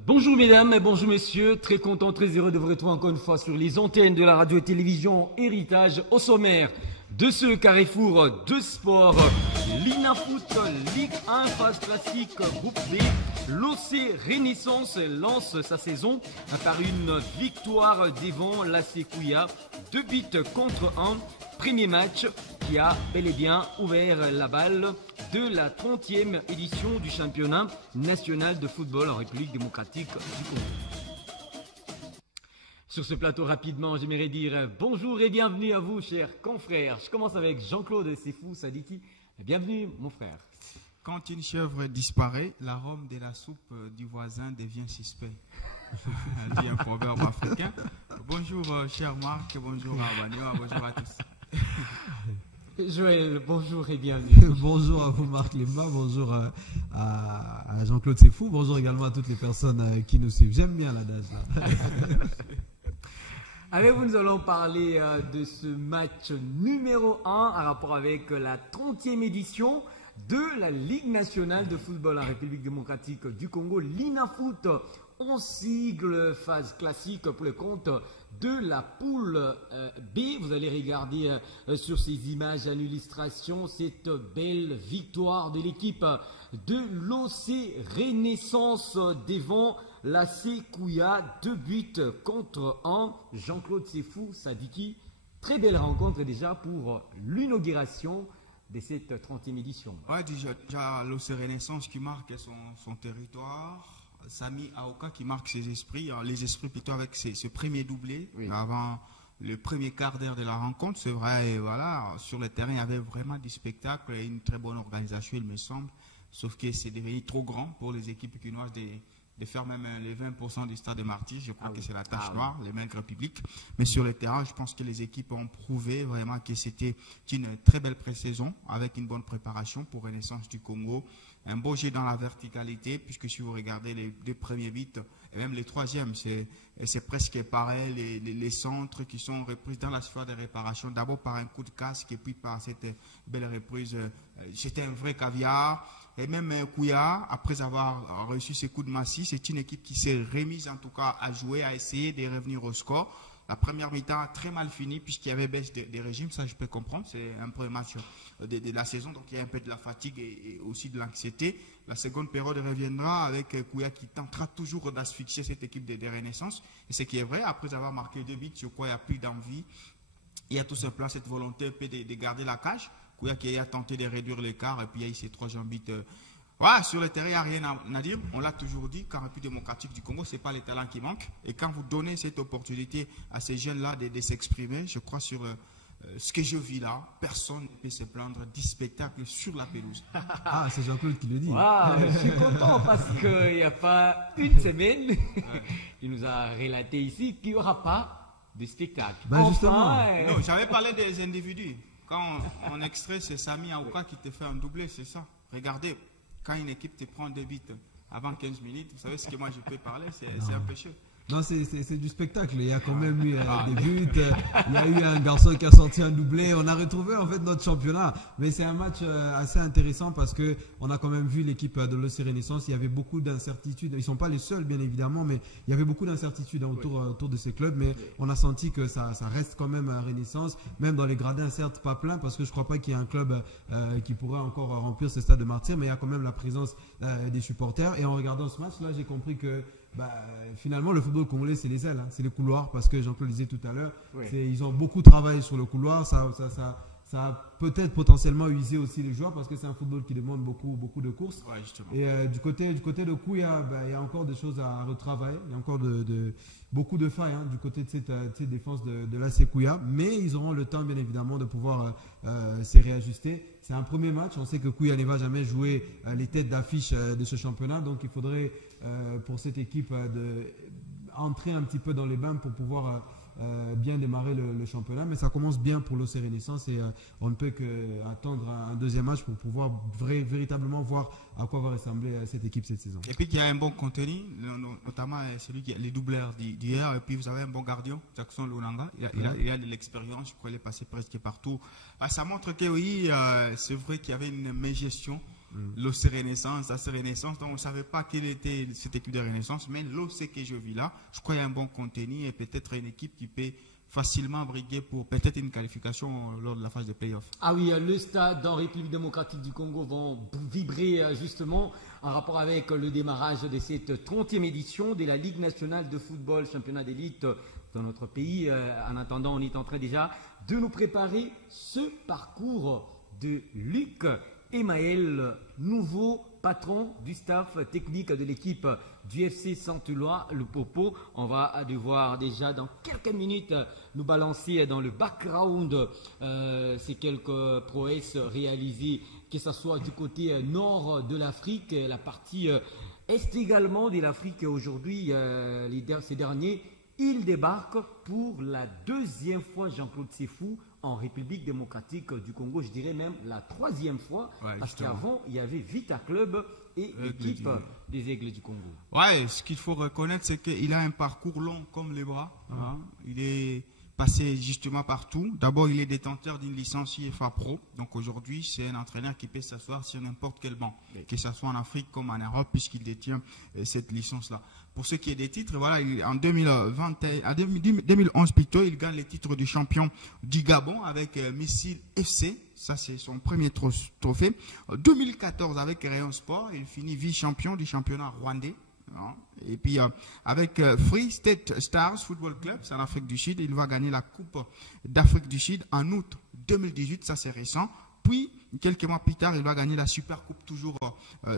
Bonjour mesdames et bonjour messieurs, très content, très heureux de vous retrouver encore une fois sur les antennes de la radio et télévision Héritage. Au sommaire de ce carrefour de sport, l'INAFoot Ligue 1 phase classique groupe B, l'OC Renaissance lance sa saison par une victoire devant l'AC Kouya, 2 buts contre 1. Premier match qui a bel et bien ouvert la balle de la 30e édition du championnat national de football en République démocratique du Congo. Sur ce plateau, rapidement, j'aimerais dire bonjour et bienvenue à vous, chers confrères. Je commence avec Jean-Claude Sefou Sadiki. Bienvenue, mon frère. Quand une chèvre disparaît, l'arôme de la soupe du voisin devient suspect. Dit un proverbe africain. Bonjour, cher Marc, bonjour à Banio, bonjour à tous. Joël, bonjour et bienvenue. Bonjour à vous Marc Lemba, bonjour à Jean-Claude Sefou, bonjour également à toutes les personnes qui nous suivent. J'aime bien l'adage là. Avec vous, nous allons parler de ce match numéro 1 en rapport avec la 30e édition de la Ligue nationale de football en République démocratique du Congo, l'INAFoot, en sigle phase classique pour le compte de la poule B. Vous allez regarder sur ces images en illustration cette belle victoire de l'équipe de l'OC Renaissance devant l'AC Kouya, 2 buts contre 1. Jean-Claude Sefou Sadiki, très belle rencontre déjà pour l'inauguration de cette 30e édition. Ouais, déjà l'OC Renaissance qui marque son territoire. Sami Aoka qui marque ses esprits, les esprits plutôt avec ce premier doublé, oui, avant le premier quart d'heure de la rencontre. C'est vrai, et voilà, sur le terrain, il y avait vraiment du spectacle et une très bonne organisation, il me semble. Sauf que c'est devenu trop grand pour les équipes quinoises de faire même les 20% du stade de Marty. Je crois que c'est la tâche noire, les maigres publics. Mais sur le terrain, je pense que les équipes ont prouvé vraiment que c'était une très belle pré-saison avec une bonne préparation pour Renaissance du Congo. Un beau jeu dans la verticalité, puisque si vous regardez les 2 premiers buts, et même les 3e, c'est presque pareil, les centres qui sont repris dans la sphère de réparation, d'abord par un coup de casque et puis par cette belle reprise. C'était un vrai caviar. Et même Kouya, après avoir reçu ces coups de massif, c'est une équipe qui s'est remise en tout cas à jouer, à essayer de revenir au score. La première mi-temps a très mal fini puisqu'il y avait baisse des régimes, ça je peux comprendre, c'est un premier match de la saison, donc il y a un peu de la fatigue et aussi de l'anxiété. La seconde période reviendra avec Kouya qui tentera toujours d'asphyxier cette équipe de Renaissance. Et ce qui est vrai, après avoir marqué 2 buts, je crois qu'il n'y a plus d'envie. Il y a tout simplement cette volonté un peu de garder la cage. Kouya qui a tenté de réduire l'écart et puis il y a eu ces 3 jambites. Ouais, sur le terrain, il n'y a rien à dire. On l'a toujours dit, qu'en République démocratique du Congo, ce n'est pas les talents qui manquent. Et quand vous donnez cette opportunité à ces jeunes-là de s'exprimer, je crois sur ce que je vis là, personne ne peut se plaindre du spectacle sur la pelouse. Ah, c'est Jean-Claude qui le dit. Wow, je suis content parce qu'il n'y a pas une semaine, il nous a relaté ici qu'il n'y aura pas de spectacle. Ben justement. Non, j'avais parlé des individus. Quand on extrait, c'est Sami Aouka qui te fait un doublé, c'est ça. Regardez. Quand une équipe te prend 2 buts avant 15 minutes, vous savez ce que moi je peux parler, c'est un peu chaud. Non, c'est du spectacle. Il y a quand même eu des buts. Il y a eu un garçon qui a sorti un doublé. On a retrouvé en fait notre championnat. Mais c'est un match assez intéressant parce que on a quand même vu l'équipe de l'OC Renaissance. Il y avait beaucoup d'incertitudes. Ils ne sont pas les seuls, bien évidemment, mais il y avait beaucoup d'incertitudes autour de ces clubs. Mais on a senti que ça reste quand même à Renaissance. Même dans les gradins, certes, pas plein parce que je ne crois pas qu'il y ait un club qui pourrait encore remplir ce stade de Martyrs. Mais il y a quand même la présence des supporters. Et en regardant ce match, là, j'ai compris que finalement le football congolais c'est les ailes, hein, c'est les couloirs parce que Jean-Claude disait tout à l'heure, ils ont beaucoup travaillé sur le couloir, ça a peut-être potentiellement usé aussi les joueurs parce que c'est un football qui demande beaucoup de courses. Et du côté de Kouya, il y a encore des choses à retravailler, il y a encore beaucoup de failles du côté de cette défense de l'AC Kouya, mais ils auront le temps bien évidemment de pouvoir se réajuster. C'est un premier match, on sait que Kouya ne va jamais jouer les têtes d'affiche de ce championnat, donc il faudrait pour cette équipe entrer un petit peu dans les bains pour pouvoir bien démarrer le championnat, mais ça commence bien pour l'OC Renaissance et on ne peut qu'attendre un deuxième match pour pouvoir véritablement voir à quoi va ressembler cette équipe cette saison. Et puis il y a un bon contenu, notamment celui qui a les doubleurs d'hier, et puis vous avez un bon gardien, Jackson Lunanga, il a de l'expérience, je crois qu'il est passé presque partout. Ça montre que oui, c'est vrai qu'il y avait une mégestion l'OC Renaissance, AC Renaissance. Donc on ne savait pas quelle était cette équipe de Renaissance, mais l'OC que je vis là, je crois qu'il y a un bon contenu et peut-être une équipe qui peut facilement briguer pour peut-être une qualification lors de la phase de play-off. Ah oui, le stade en République démocratique du Congo va vibrer justement en rapport avec le démarrage de cette 30e édition de la Ligue nationale de football, championnat d'élite dans notre pays. En attendant, on est en train déjà de nous préparer ce parcours de Luc Emaël, nouveau patron du staff technique de l'équipe du FC Saint-Éloi, le Popo. On va devoir déjà dans quelques minutes nous balancer dans le background ces quelques prouesses réalisées, que ce soit du côté nord de l'Afrique, la partie est également de l'Afrique. Aujourd'hui, ces derniers, ils débarquent pour la deuxième fois, Jean-Claude Sefou, en République démocratique du Congo, je dirais même la troisième fois, parce qu'avant, il y avait Vita Club et l'équipe des Aigles du Congo. Ouais, ce qu'il faut reconnaître, c'est qu'il a un parcours long comme les bras. Hein. Il est passé justement partout. D'abord, il est détenteur d'une licence IFA Pro. Donc aujourd'hui, c'est un entraîneur qui peut s'asseoir sur n'importe quel banc, que ce soit en Afrique comme en Europe, puisqu'il détient cette licence-là. Pour ce qui est des titres, voilà, en 2011 plutôt, il gagne les titres du champion du Gabon avec Missile FC. Ça, c'est son premier trophée. En 2014, avec Rayon Sport, il finit vice-champion du championnat rwandais. Et puis, avec Free State Stars Football Club, c'est en Afrique du Sud, il va gagner la Coupe d'Afrique du Sud en août 2018. Ça, c'est récent. Puis, quelques mois plus tard, il va gagner la Super Coupe toujours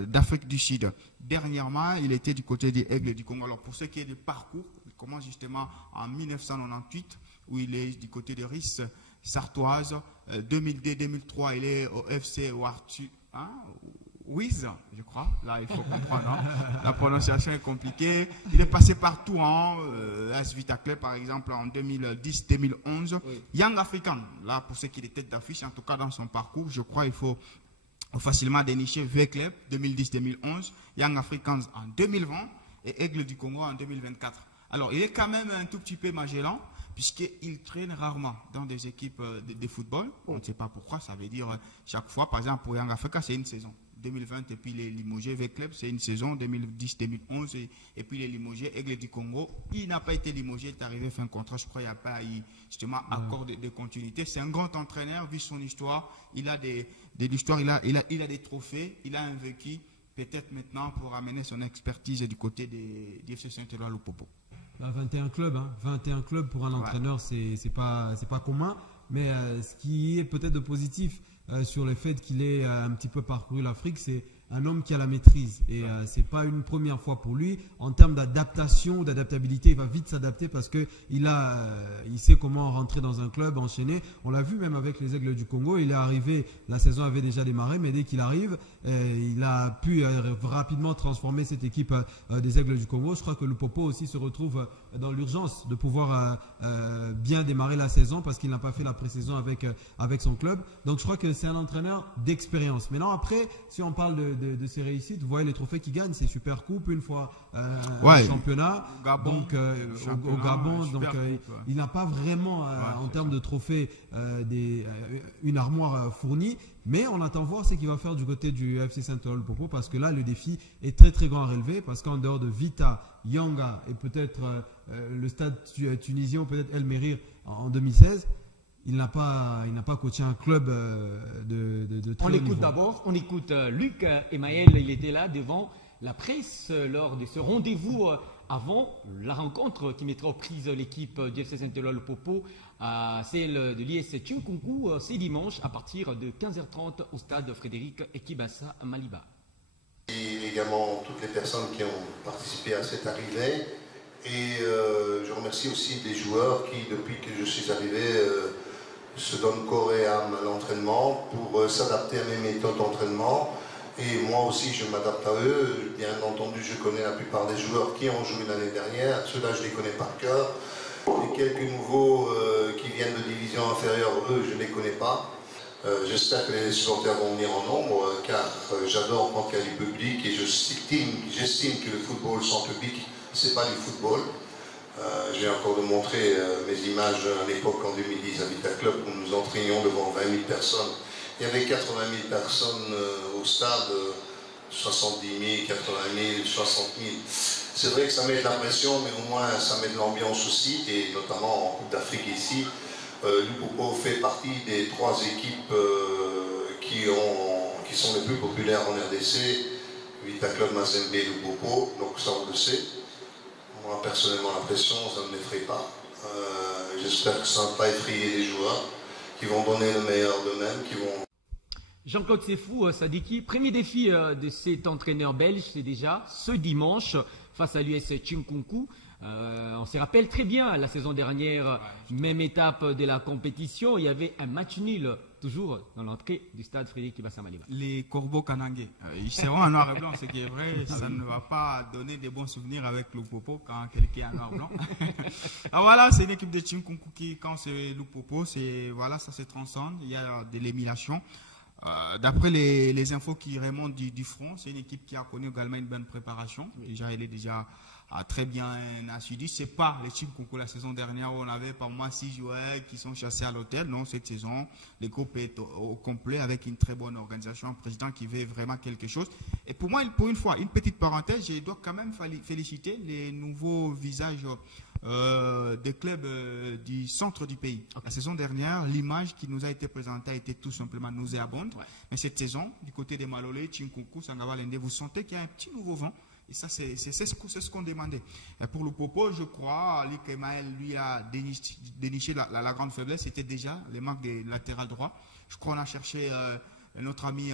d'Afrique du Sud. Dernièrement, il était du côté des Aigles du Congo. Alors, pour ce qui est du parcours, il commence justement en 1998, où il est du côté de Rice Sartoise. 2002-2003, il est au FC Ouartu. Wiz, je crois. Là, il faut comprendre. Hein. La prononciation est compliquée. Il est passé partout. AS Vita Club, par exemple, en 2010-2011. Oui. Young African, là, pour ceux qui étaient tête d'affiche, en tout cas dans son parcours, je crois qu'il faut facilement dénicher V-Club 2010-2011, Young Africans en 2020 et Aigle du Congo en 2024. Alors, il est quand même un tout petit peu Magellan, puisqu'il traîne rarement dans des équipes de football. On ne sait pas pourquoi, ça veut dire chaque fois, par exemple, pour Young Africa, c'est une saison. 2020 et puis les limogés V-Club, c'est une saison 2010-2011 et puis les limogés Aigle du Congo. Il n'a pas été limogé, il est arrivé fin contrat, je crois qu'il n'y a pas eu justement accord de continuité. C'est un grand entraîneur, vu son histoire, il a de l'histoire, il a des trophées, il a un vécu, peut-être maintenant pour amener son expertise du côté des FC Saint-Éloi Lupopo. 21 clubs, hein. 21 clubs pour un entraîneur, c'est pas commun, mais ce qui est peut-être de positif sur le fait qu'il ait un petit peu parcouru l'Afrique, c'est un homme qui a la maîtrise et c'est pas une première fois pour lui. En termes d'adaptation, d'adaptabilité, il va vite s'adapter parce que il sait comment rentrer dans un club, enchaîner. On l'a vu même avec les Aigles du Congo, il est arrivé, la saison avait déjà démarré, mais dès qu'il arrive, il a pu rapidement transformer cette équipe des Aigles du Congo. Je crois que le Popo aussi se retrouve dans l'urgence de pouvoir bien démarrer la saison parce qu'il n'a pas fait la pré-saison avec son club. Donc je crois que c'est un entraîneur d'expérience. Maintenant après, si on parle de ses réussites, vous voyez les trophées qu'il gagne, c'est Super Coupe une fois, un championnat, Gabon, donc au Gabon, donc il n'a pas vraiment en termes de trophées une armoire fournie. Mais on attend voir ce qu'il va faire du côté du FC Saint-Éloi Lupopo parce que là le défi est très très grand à relever parce qu'en dehors de Vita, Yanga et peut-être le stade tunisien ou peut-être El Merir en 2016, il n'a pas coaché un club de très haut niveau. On l'écoute d'abord, on écoute Luc Emaël, il était là devant la presse lors de ce rendez-vous avant la rencontre qui mettra aux prises l'équipe du FC Saint-Éloi Lupopo, celle de l'IS Tchinkunku, c'est dimanche à partir de 15h30 au stade Frédéric Ekibassa à Maliba. Et également toutes les personnes qui ont participé à cette arrivée. Et je remercie aussi des joueurs qui, depuis que je suis arrivé, se donnent corps et âme à l'entraînement pour s'adapter à mes méthodes d'entraînement. Et moi aussi, je m'adapte à eux. Bien entendu, je connais la plupart des joueurs qui ont joué l'année dernière. Ceux-là, je les connais par cœur. Et quelques nouveaux qui viennent de division inférieure, eux, je ne les connais pas. J'espère que les supporters vont venir en nombre, car j'adore quand il y a du public et j'estime que le football sans public, c'est pas du football. J'ai encore de montrer mes images à l'époque en 2010 à Vita Club où nous entraînions devant 20 000 personnes. Il y avait 80 000 personnes au au stade, 70 000, 80 000, 60 000. C'est vrai que ça met de la pression, mais au moins ça met de l'ambiance aussi, et notamment en Coupe d'Afrique ici. Lupopo fait partie des 3 équipes qui sont les plus populaires en RDC, Vita Club, Mazembe et Lupopo, donc ça on le sait. Moi personnellement la pression, ça ne m'effraie pas. J'espère que ça ne va pas effrayer les joueurs, qui vont donner le meilleur d'eux-mêmes, qui vont... Jean-Claude Sefou, Sadiki, premier défi de cet entraîneur belge, c'est déjà ce dimanche face à l'US Chinkunku. On se rappelle très bien, la saison dernière, même étape de la compétition, il y avait un match nul, toujours dans l'entrée du stade Frédéric Kibasa-Maliba. Les corbeaux kanangés, ils seront en noir et blanc, ce qui est vrai, ça ne va pas donner des bons souvenirs avec Lupopo quand quelqu'un est en noir et blanc. Alors voilà, c'est une équipe de Chinkunku qui, quand c'est Lupopo, voilà, ça se transcende, il y a de l'émulation. D'après les infos qui remontent du front, c'est une équipe qui a connu également une bonne préparation. Déjà, elle est déjà très bien assidue. C'est pas les Chinkunku la saison dernière où on avait par mois 6 joueurs qui sont chassés à l'hôtel. Non, cette saison, le groupe est au complet avec une très bonne organisation, un président qui veut vraiment quelque chose. Et pour moi, pour une fois, une petite parenthèse, je dois quand même féliciter les nouveaux visages des clubs du centre du pays. Okay. La saison dernière, l'image qui nous a été présentée a été tout simplement nauséabonde. Ouais. Mais cette saison, du côté des Malolé, Chinkunku, Sangaba Lende, vous sentez qu'il y a un petit nouveau vent. Et ça, c'est ce qu'on demandait. Et pour le Popo, je crois, Ali Kemael, lui, a déniché la grande faiblesse. C'était déjà les marques des latérales droits. Je crois qu'on a cherché notre ami...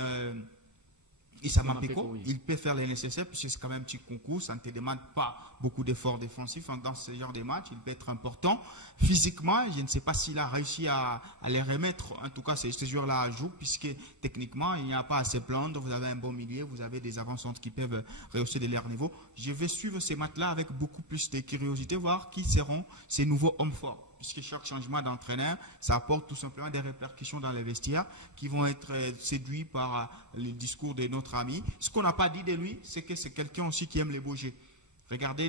Issa Mapeko, oui. Il peut faire les nécessaires puisque c'est quand même un petit concours, ça ne te demande pas beaucoup d'efforts défensifs dans ce genre de match, il peut être important. Physiquement, je ne sais pas s'il a réussi à les remettre, en tout cas ces joueurs-là à jour, puisque techniquement, il n'y a pas à se plaindre, vous avez un bon milieu, vous avez des avancantes qui peuvent rehausser de leur niveau. Je vais suivre ces matchs-là avec beaucoup plus de curiosité, voir qui seront ces nouveaux hommes forts. Puisque chaque changement d'entraîneur, ça apporte tout simplement des répercussions dans les vestiaires qui vont être séduits par le discours de notre ami. Ce qu'on n'a pas dit de lui, c'est que c'est quelqu'un aussi qui aime les beaux jeux. Regardez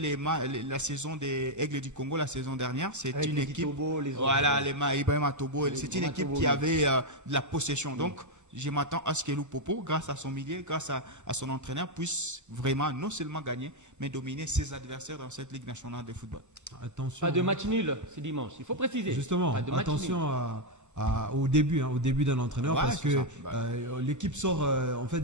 la saison des Aigles du Congo la saison dernière, c'est une équipe. Voilà, Ibrahim Atobo, c'est une équipe qui avait de la possession. Donc, je m'attends à ce que Lupopo, grâce à son milieu, grâce à son entraîneur, puisse vraiment non seulement gagner, mais dominer ses adversaires dans cette Ligue nationale de football. Attention. Pas de match nul ce dimanche, il faut préciser. Justement, attention au début d'un entraîneur, parce que l'équipe sort en fait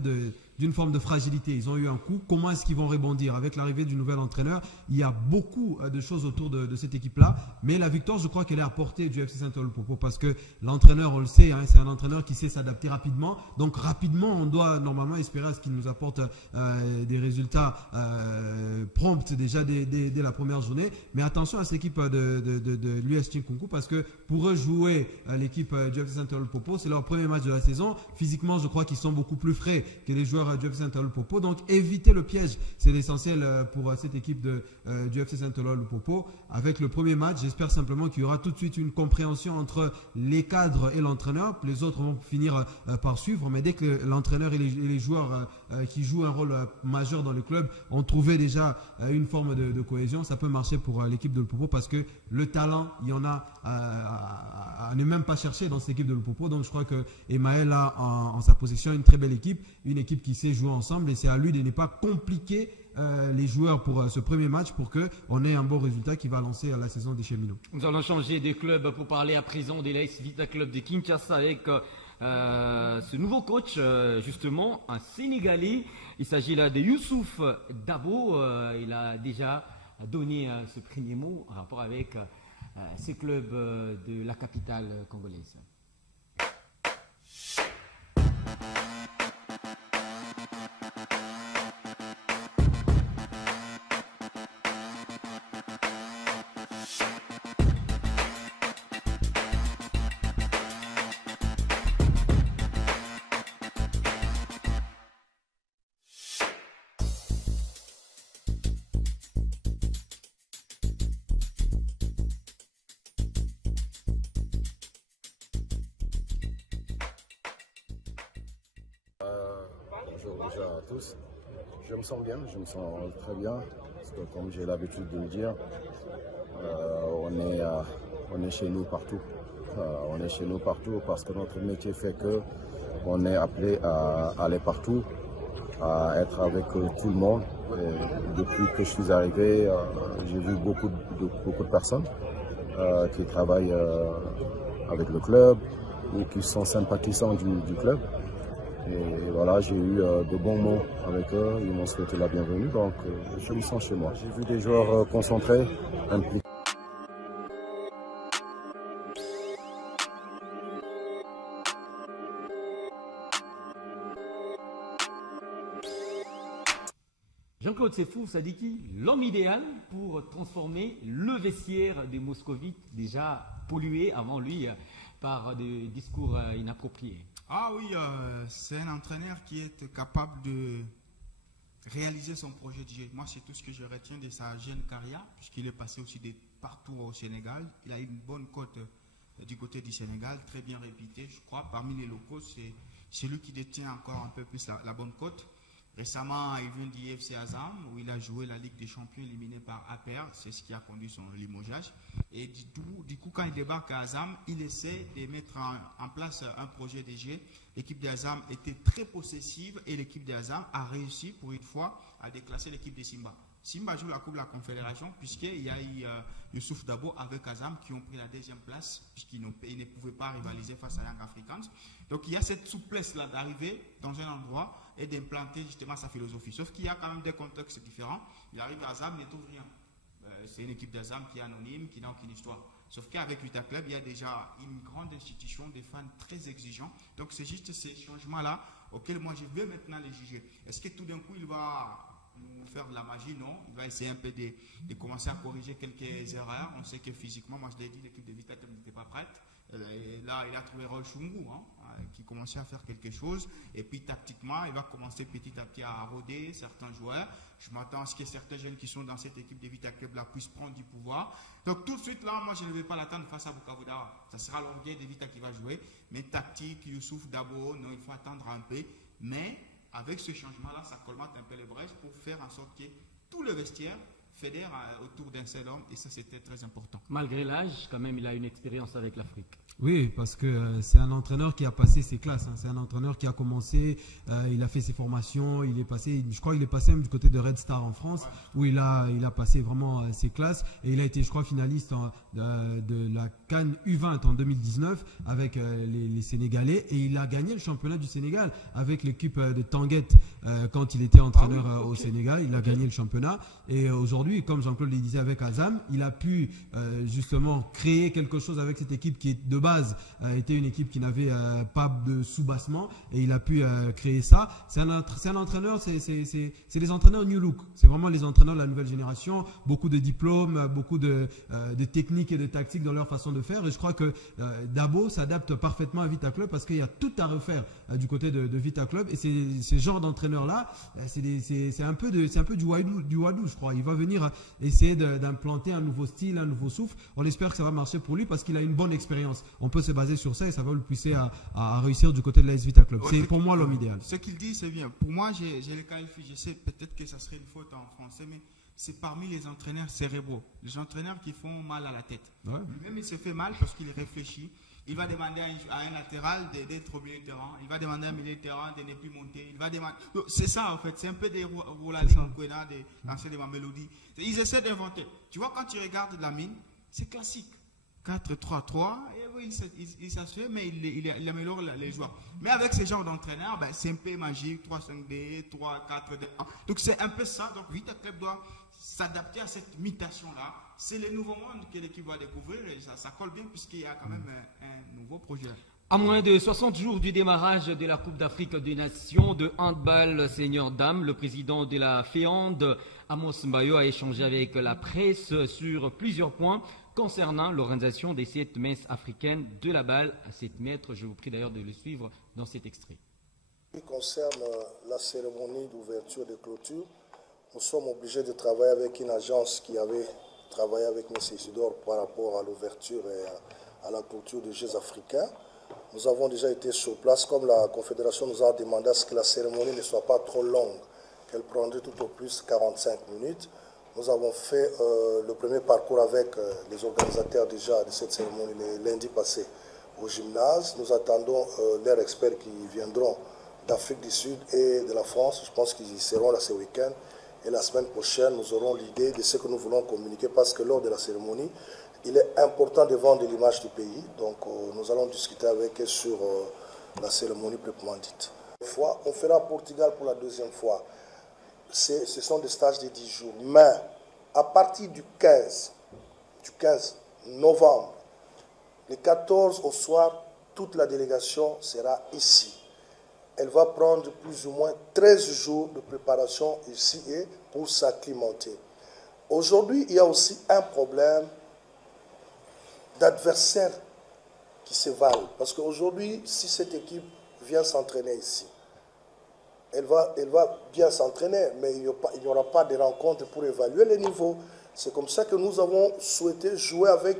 d'une forme de fragilité. Ils ont eu un coup. Comment est-ce qu'ils vont rebondir? Avec l'arrivée du nouvel entraîneur, il y a beaucoup de choses autour de cette équipe-là. Mais la victoire, je crois qu'elle est à portée du FC Saint-Olo-Popo, parce que l'entraîneur, on le sait, c'est un entraîneur qui sait s'adapter rapidement. Donc rapidement, on doit normalement espérer à ce qu'il nous apporte des résultats prompts déjà dès la première journée. Mais attention à cette équipe de l'US Chinkunku, parce que pour eux jouer l'équipe du FC Saint-Olo-Popo, c'est leur premier match de la saison. Physiquement, je crois qu'ils sont beaucoup plus frais que les joueurs du FC Saint-Olo-Popo. Donc éviter le piège, c'est l'essentiel pour cette équipe du FC Saint-Olo-Popo. Avec le premier match, j'espère simplement qu'il y aura tout de suite une compréhension entre les cadres et l'entraîneur. Les autres vont finir par suivre, mais dès que l'entraîneur et les joueurs qui jouent un rôle majeur dans le club ont trouvé déjà une forme de cohésion, ça peut marcher pour l'équipe de Lupopo, parce que le talent, il y en a à ne même pas chercher dans cette équipe de Lupopo. Donc je crois que Emmaël a en sa possession une très belle équipe, une équipe qui sait jouer ensemble, et c'est à lui de ne pas compliquer les joueurs pour ce premier match, pour qu'on ait un bon résultat qui va lancer la saison des Cheminots. Nous allons changer de club pour parler à présent de l'AS Vita Club de Kinshasa avec ce nouveau coach, justement un Sénégalais. Il s'agit là de Youssouf Dabo. Il a déjà donné ce premier mot en rapport avec ces clubs de la capitale congolaise. Bonjour déjà à tous. Je me sens bien, je me sens très bien, parce que comme j'ai l'habitude de le dire, on est chez nous partout. On est chez nous partout parce que notre métier fait que on est appelé à aller partout, à être avec tout le monde. Et depuis que je suis arrivé, j'ai vu beaucoup de personnes qui travaillent avec le club ou qui sont sympathisants du club. Et voilà, j'ai eu de bons mots avec eux, ils m'ont souhaité la bienvenue, donc je me sens chez moi. J'ai vu des joueurs concentrés, impliqués. Jean-Claude Sefou Sadiki, l'homme idéal pour transformer le vestiaire des Moscovites, déjà pollué avant lui par des discours inappropriés. Ah oui, c'est un entraîneur qui est capable de réaliser son projet de jeu. Moi, c'est tout ce que je retiens de sa jeune carrière, puisqu'il est passé aussi partout au Sénégal. Il a une bonne cote du côté du Sénégal, très bien réputé, je crois. Parmi les locaux, c'est lui qui détient encore un peu plus la bonne cote. Récemment, il vient du FC Azam, où il a joué la Ligue des Champions éliminé par APR. C'est ce qui a conduit son limogeage. Et du coup, quand il débarque à Azam, il essaie de mettre en place un projet de jeu. L'équipe d'Azam était très possessive et l'équipe d'Azam a réussi pour une fois à déclasser l'équipe de Simba. Simba joue la Coupe de la Confédération puisqu'il y a eu Youssouf Dabo avec Azam qui ont pris la deuxième place puisqu'ils ne pouvaient pas rivaliser face à Young Africans. Donc il y a cette souplesse-là d'arriver dans un endroit et d'implanter justement sa philosophie. Sauf qu'il y a quand même des contextes différents. Il arrive à Azam, il ne trouve rien. C'est une équipe d'Azam qui est anonyme, qui n'a aucune histoire. Sauf qu'avec Vita Club, il y a déjà une grande institution, des fans très exigeants. Donc c'est juste ces changements-là auxquels moi je veux maintenant les juger. Est-ce que tout d'un coup il va faire de la magie? Non, il va essayer un peu de commencer à corriger quelques erreurs. On sait que physiquement, moi je l'ai dit, l'équipe de Vita Club n'était pas prête. Et là, il a trouvé Roy Chungu qui commençait à faire quelque chose. Et puis tactiquement, il va commencer petit à petit à rôder certains joueurs. Je m'attends à ce que certains jeunes qui sont dans cette équipe de Vita Club là puissent prendre du pouvoir. Donc tout de suite là, moi je ne vais pas l'attendre face à Bukavu Dawa. Ça sera l'orgueil de Vita qui va jouer. Mais tactique, Youssouf Dabo, non, il faut attendre un peu. Mais avec ce changement-là, ça colmate un peu les brèches pour faire en sorte que tout le vestiaire fédère autour d'un seul homme, et ça c'était très important. Malgré l'âge, quand même, il a une expérience avec l'Afrique. Oui, parce que c'est un entraîneur qui a passé ses classes. C'est un entraîneur qui a commencé, il a fait ses formations, il est passé, je crois qu'il est passé même du côté de Red Star en France, où il a passé vraiment ses classes. Et il a été, je crois, finaliste de la CAN U20 en 2019 avec les Sénégalais. Et il a gagné le championnat du Sénégal avec l'équipe de Tanguette quand il était entraîneur au Sénégal. Il a gagné le championnat. Et aujourd'hui, comme Jean-Claude le disait avec Azam, il a pu justement créer quelque chose avec cette équipe qui est de base était une équipe qui n'avait pas de sous-bassement, et il a pu créer ça. C'est un entraîneur, c'est les entraîneurs New Look. C'est vraiment les entraîneurs de la nouvelle génération. Beaucoup de diplômes, beaucoup de techniques et de tactiques dans leur façon de faire. Et je crois que Dabo s'adapte parfaitement à Vita Club parce qu'il y a tout à refaire du côté de Vita Club. Et ces genres d'entraîneurs-là, c'est un peu du Wadou, je crois. Il va venir essayer d'implanter un nouveau style, un nouveau souffle. On espère que ça va marcher pour lui parce qu'il a une bonne expérience. On peut se baser sur ça et ça va le pousser à réussir du côté de l'AS Vita Club. C'est pour moi l'homme idéal. Ce qu'il dit, c'est bien. Pour moi, j'ai le qualifié. Je sais peut-être que ça serait une faute en français, mais c'est parmi les entraîneurs cérébraux, les entraîneurs qui font mal à la tête. Ouais. Lui-même, il se fait mal parce qu'il réfléchit. Il va demander à un latéral d'être au milieu de terrain. Il va demander à un milieu de terrain de ne plus monter. Il va demander. C'est ça, en fait. C'est un peu des Rolandin Kwena, des anciens de ma mélodie. Ils essaient d'inventer. Tu vois, quand tu regardes la mine, c'est classique. 4-3-3, et oui, il s'assure, mais il améliore les joueurs. Mais avec ce genre d'entraîneur, c'est un peu magique, 3-5-D, 3-4-D. Donc c'est un peu ça. Donc Vita Club doit s'adapter à cette mutation-là. C'est le nouveau monde que l'équipe va découvrir, et ça colle bien puisqu'il y a quand même un nouveau projet. À moins de 60 jours du démarrage de la Coupe d'Afrique des Nations de handball senior dames, le président de la FEAND, Amos Mbayo, a échangé avec la presse sur plusieurs points concernant l'organisation des 7 messes africaines de la balle à 7 mètres. Je vous prie d'ailleurs de le suivre dans cet extrait. En ce qui concerne la cérémonie d'ouverture et de clôture, nous sommes obligés de travailler avec une agence qui avait travaillé avec M. Isidore par rapport à l'ouverture et à la clôture des Jeux africains. Nous avons déjà été sur place, comme la Confédération nous a demandé à ce que la cérémonie ne soit pas trop longue, qu'elle prendrait tout au plus 45 minutes. Nous avons fait le premier parcours avec les organisateurs déjà de cette cérémonie le lundi passé. au gymnase. Nous attendons leurs experts qui viendront d'Afrique du Sud et de la France. Je pense qu'ils y seront là ce week-end. Et la semaine prochaine, nous aurons l'idée de ce que nous voulons communiquer parce que lors de la cérémonie, il est important de vendre l'image du pays. Donc nous allons discuter avec eux sur la cérémonie proprement dite. On fera Portugal pour la deuxième fois. Ce sont des stages de 10 jours. Mais à partir du 15 novembre, le 14 au soir, toute la délégation sera ici. Elle va prendre plus ou moins 13 jours de préparation ici et pour s'acclimater. Aujourd'hui, il y a aussi un problème d'adversaires qui se valent. Parce qu'aujourd'hui, si cette équipe vient s'entraîner ici, elle va bien s'entraîner, mais il n'y aura pas de rencontre pour évaluer les niveaux. C'est comme ça que nous avons souhaité jouer avec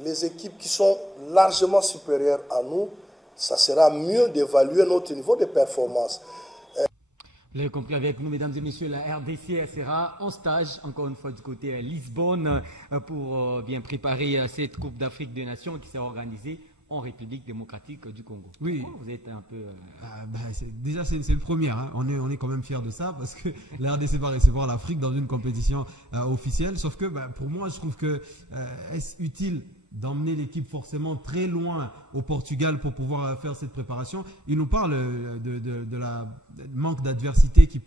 les équipes qui sont largement supérieures à nous. Ça sera mieux d'évaluer notre niveau de performance. Vous l'avez compris avec nous, mesdames et messieurs, la RDC sera en stage, encore une fois, du côté Lisbonne, pour bien préparer cette Coupe d'Afrique des Nations qui sera organisée en République démocratique du Congo. Oui. Pourquoi vous êtes un peu... Déjà, c'est le premier. Hein. On est quand même fiers de ça parce que la RDC va recevoir l'Afrique dans une compétition officielle. Sauf que pour moi, je trouve que est-ce utile d'emmener l'équipe forcément très loin au Portugal pour pouvoir faire cette préparation. Il nous parle de la manque d'adversité qu'il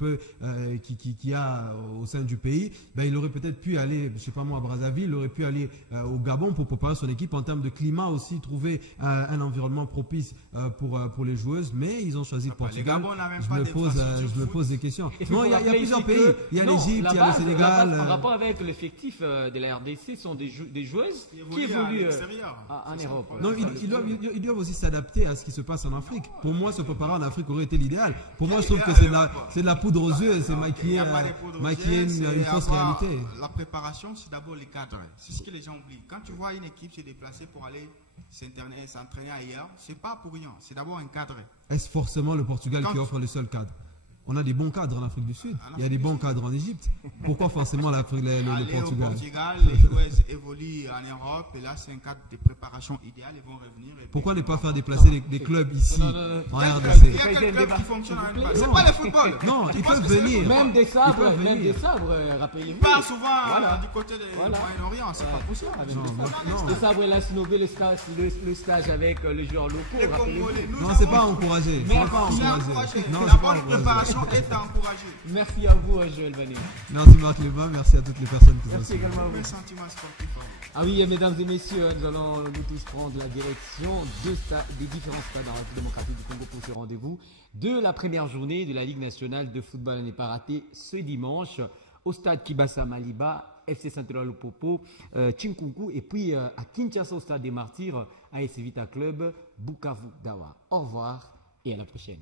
y a au sein du pays. Il aurait peut-être pu aller, je sais pas moi, à Brazzaville, il aurait pu aller au Gabon pour préparer son équipe en termes de climat aussi, trouver un environnement propice pour les joueuses, mais ils ont choisi le Portugal. Je me pose des questions. Non, il y a plusieurs pays. Il y a l'Égypte, il y a le Sénégal. En rapport avec l'effectif de la RDC, sont des joueuses qui évoluent en Europe. Non, ils doivent aussi s'adapter à ce qui se passe en Afrique. Pour moi, se préparer en Afrique aurait été l'idéal. Pour moi, je trouve que c'est de la poudre aux yeux, c'est maquiller une fausse réalité. La préparation, c'est d'abord les cadres. C'est ce que les gens oublient. Quand tu vois une équipe se déplacer pour aller s'entraîner ailleurs, c'est pas pour rien. C'est d'abord un cadre. Est-ce forcément le Portugal qui offre le seul cadre? On a des bons cadres en Afrique du Sud. Il y a des bons cadres en Égypte. Pourquoi forcément le Portugal? Au Portugal, les joueuses évoluent en Europe et là, c'est un cadre de préparation idéal. Ils vont revenir. Pourquoi ne pas faire déplacer des clubs ici en RDC? Il y a quelques clubs qui fonctionnent en RDC. C'est pas le football. Non, ils peuvent venir. Même des sabres, rappelez-vous. Ils partent souvent du côté du Moyen-Orient. C'est pas possible. Le sabre et la snobé, le stage avec les joueurs locaux. Non, c'est pas encouragé. La préparation est encouragée. Merci à vous, Joël Bané. Merci Marc Lebas, merci à toutes les personnes qui sont Merci également à vous. Le sentiment sportif. Ah oui, mesdames et messieurs, nous allons nous tous prendre la direction des différents stades en République démocratique du Congo pour ce rendez-vous de la première journée de la Ligue nationale de football à ne pas rater ce dimanche au stade Kibasa Maliba, FC Central Lupopo, Chinkunku et puis à Kinshasa au stade des Martyrs, AS Vita Club, Bukavu Dawa. Au revoir et à la prochaine.